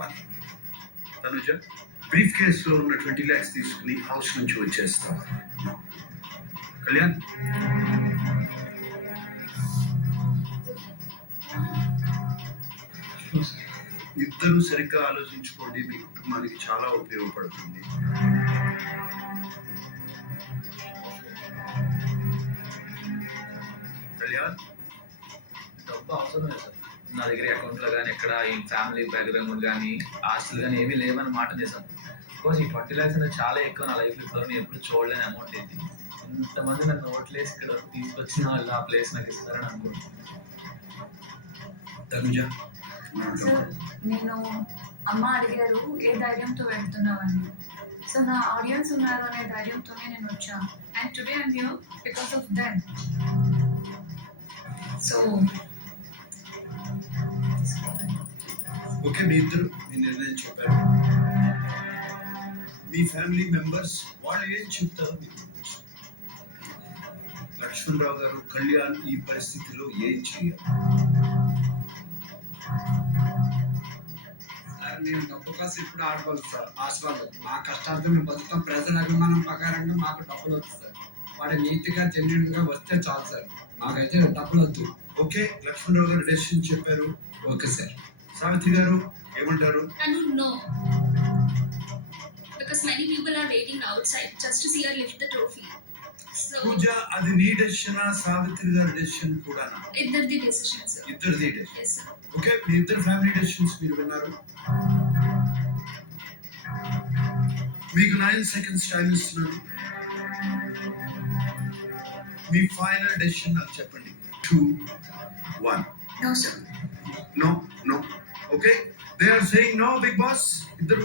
One. Tanuja, brief కేసులో ఉన్న 20 lakhs తీసుకుని హౌస్ నుంచి వచ్చేస్తాం. కళ్యాణ్, ఇద్దరు సరిగ్గా ఆలోచించుకోండి, మీ కుటుంబానికి చాలా ఉపయోగపడుతుంది. కళ్యాణ్, డబ్బు అవసరం లేదు సార్. నా దగ్గర అకౌంట్లో కానీ ఎక్కడ ఈ ఫ్యామిలీ బ్యాక్గ్రౌండ్ కానీ ఆస్తులు కానీ ఏమీ లేవని మాట నిజం. బికాజ్ ఈ 20 lakhs అనేది చాలా ఎక్కువ నా లైఫ్లో. ఇప్పుడు నేను ఎప్పుడు చూడలేని అమౌంట్ ఇది. ఇంతమంది నన్ను ఓట్లేసి ఇక్కడ తీసుకొచ్చిన వాళ్ళు ఆ ప్లేస్ నాకు ఇస్తారని అనుకుంటున్నాను. తనుజ, సార్, నేను అమ్మ అడిగారు ఏ ధైర్యంతో వెళ్తున్నావని. సో నా ఆడియన్స్ ఉన్నారు అనే ధైర్యంతోనే నేను వచ్చాను. And today I'm here because of them. So okay, మీ ఇద్దరు మీ నిర్ణయం చెప్పారు. మీ ఫ్యామిలీ మెంబర్స్ వాళ్ళు ఏం చెప్తారో మీకు తెలుసు. లక్ష్మణరావు గారు, కళ్యాణ్ ఈ పరిస్థితిలో ఏం చేయాలి? సార్, నేను డబ్బు కోసం ఇప్పుడు ఆడుకోవాలి సార్. ఆశీర్వాదం మా కష్టాలతో మేము బతుకుతాం. ప్రజల అభిమానం ప్రకారంగా మాకు డబ్బులు వద్దు సార్. వాడు నీతిగా జెన్యున్ గా వస్తే చాలు సార్. మాకైతే డబ్బులు వద్దు. ఓకే, లక్ష్మణరావు గారు డెసిషన్ చెప్పారు. Okay sir. సావిత్రి గారు ఏమంటారు? I don't know. Because many people are waiting outside just to see her lift the trophy. So, పూజ, అది నీ డెసిషన్, సావిత్రి గారి డెసిషన్ కూడానా? ఇద్దరిది decision, sir. ఇద్దరిది డెసిషన్. Yes, sir. ఓకే, మీ ఇద్దరు ఫ్యామిలీ డెసిషన్స్ మీరు విన్నారు. మీకు 9 seconds టైం ఇస్తున్నాను. మీ ఫైనల్ డెసిషన్ నాకు చెప్పండి. 2, 1. No sir. No. Okay, they are saying no, big boss. ఇద్దరు